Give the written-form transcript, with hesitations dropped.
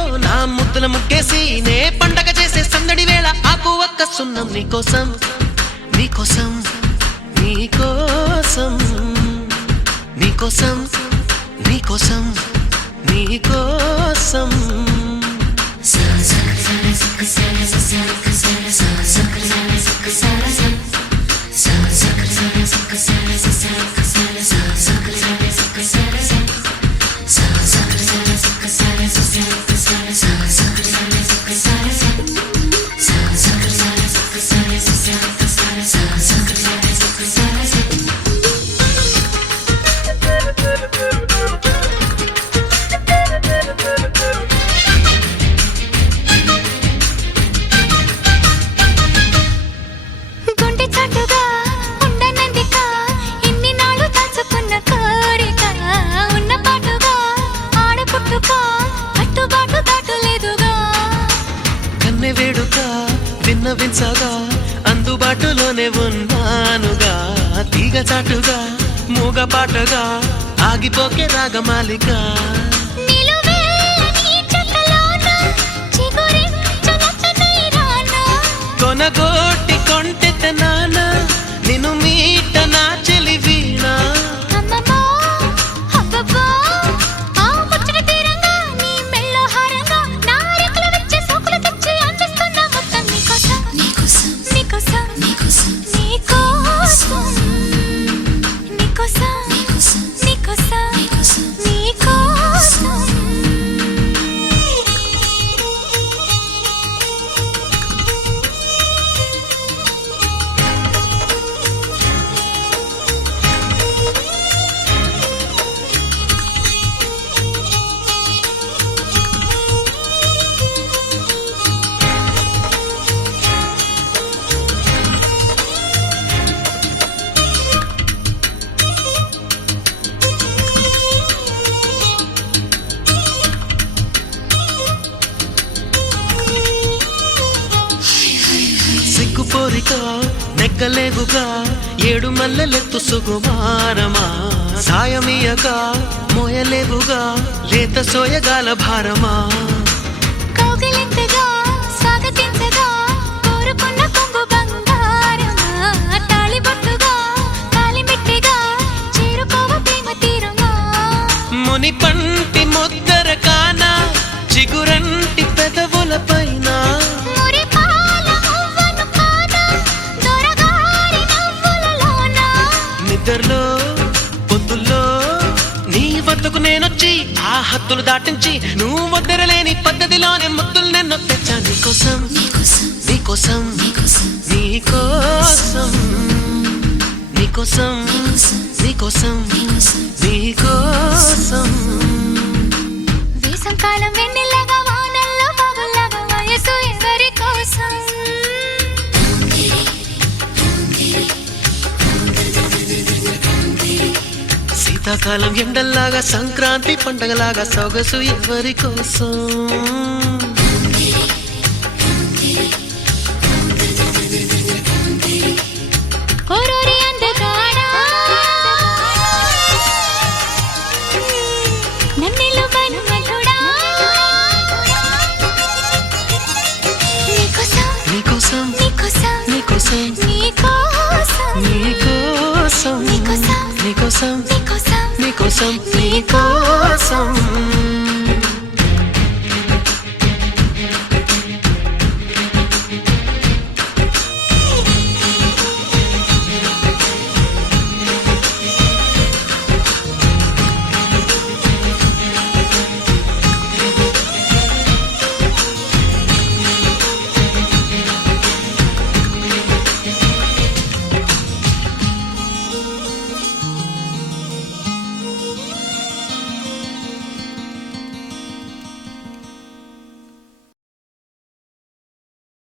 ముద్దుతో నా ముద్దుల ముగ్గేసి నే పండగ చేసే సందడి వేళ ఆకు ఒక్క సున్నం నీకోసం నీకోసం నీకోసం నీకోసం నీకోసం నీకోసం విన్నవించగా అందుబాటులోనే ఉన్నానుగా తీగ చాటుగా మూగ పాటగా ఆగిపోకే రాగమాలిక కొనగోటి కొంటె నాన్న నిన్ను మీట నా చెలి వీణ కోరిక నెగ్గలేవుగా ఏడు మల్లెలెత్తు సుగుమారమా సాయమీయగా మోయలేవుగా లేత సోయగాల భారమా కౌగిలింతగా స్వాగతించగా కోరుకున్న కొంగు బంగారమా తాళిబొట్టుగా కాలిమిట్టిగా చేరుకోవ ప్రేమ తీరమా ముని పంటి ముద్దర కాన చిగురంటి పెదవుల పైన నిద్రలో పొద్దుల్లో నీ వద్దకు నేనొచ్చి ఆ హద్దులు దాటించి నువ్వు వద్దరలేని పద్ధతిలోనే ముద్దులు నిన్ను తెచ్చా నీకోసం నీకోసం నీకోసం నీకోసం నీకోసం నీకోసం వేసంకాలం వెన్నెలగా వానల్లో పగలగా వయసు ఎవరి కోసం శీతాకాలం ఎండల్లాగా సంక్రాంతి పండగలాగా సొగసు ఎవరి కోసం నీకోసం నీకోసం నీకోసం నీకోసం నీకోసం నీకోసం నీకోసం